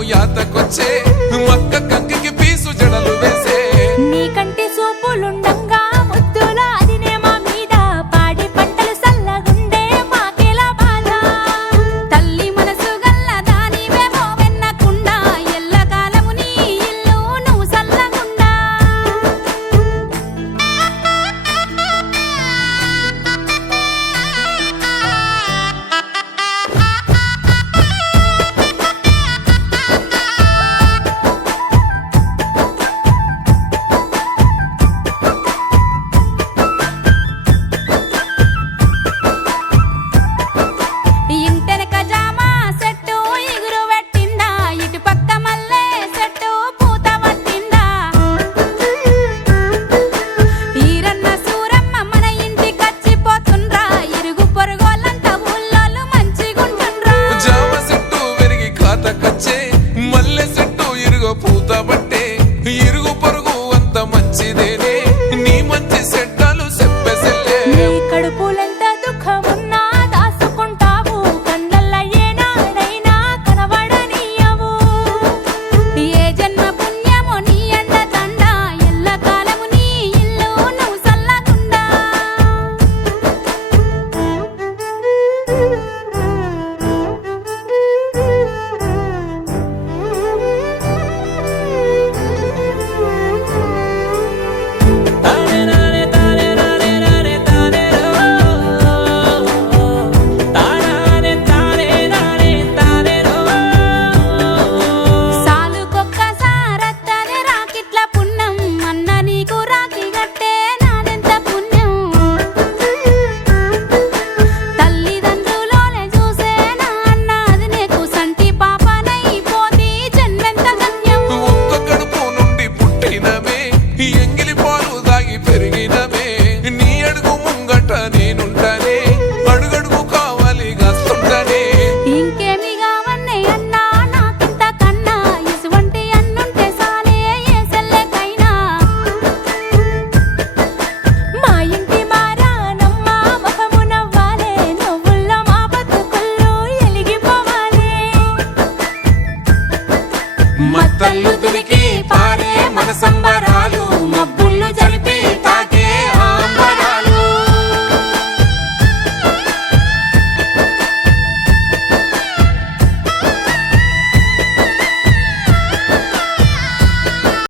పాము యాతకొచ్చే మక్క కంకికి పీసు జడలు వేసే నీకంటే సోపులుండంగా ముద్దుల అదినే మా మీద పాడి పంటలు సల్లగుండే మాకెలా బాధ తల్లి మనసు గల్ల దానివేమో వెన్నకుండా ఎల్లకాలము నీ ఇల్లు నువ్వు సల్లగుండా ఇంటెనక జామా చెట్టు ఎగురు పెట్టిందా ఇటు పక్క మల్లె చెట్టు పూత పట్టిందా ఈరన్న సూరమ్మ మన ఇంటికొచ్చిపోతుండ్రా ఇరుగు పొరుగోళ్ళంతా ఊళ్ళోళ్ళు మంచిగుంటుండ్రా జామ చెట్టు వెరిగి కాతకొచ్చే మల్లె చెట్టు ఇరుగో పూత పట్టే ఇరుగు పొరుగు అంత మంచిదేనే నీ మంచి చెడ్డలు చెప్పెసెల్లే నీ కడుపులెంత దుఃఖమున్నా దాసుకుంటావు కళ్ళల్ల ఏనాడైనా కనబడనీయవు ఏ జన్మ పుణ్యమో నీ అండ దండ ఎల్లకాలము నీ ఇల్లు నువ్వు సల్లగుండా సాలుకొక్కసారత్తనే రాకిట్ల పుణ్యం అన్న నీకు రాకి గట్టే నాదెంత పుణ్యం తల్లిదండ్రులోనే చూసేనా అన్న అది నీకు సంటి పాపనైపోతి జన్మెంత ధన్యం ఒక్క కడుపు నుండి పుట్టినమే ఎంగిలి పాలు దాగి పెరిగినమే నీ అడుగు ముంగట నేనుంటానే అడుగడుగు కావాలి గాస్తుంటానే ఇంకేమి కావన్నే అన్నా నాకింత కన్నా ఇసువంటి అన్నుంటే సాలే ఏ సెల్లెకైనా మా ఇంటి మారానమ్మ మొహము నవ్వాలే నువ్వుల్లో మా బతుకుల్లో ఎలిగిపోవాలే మత్తల్లు దురికి పారే మన సంబరాలు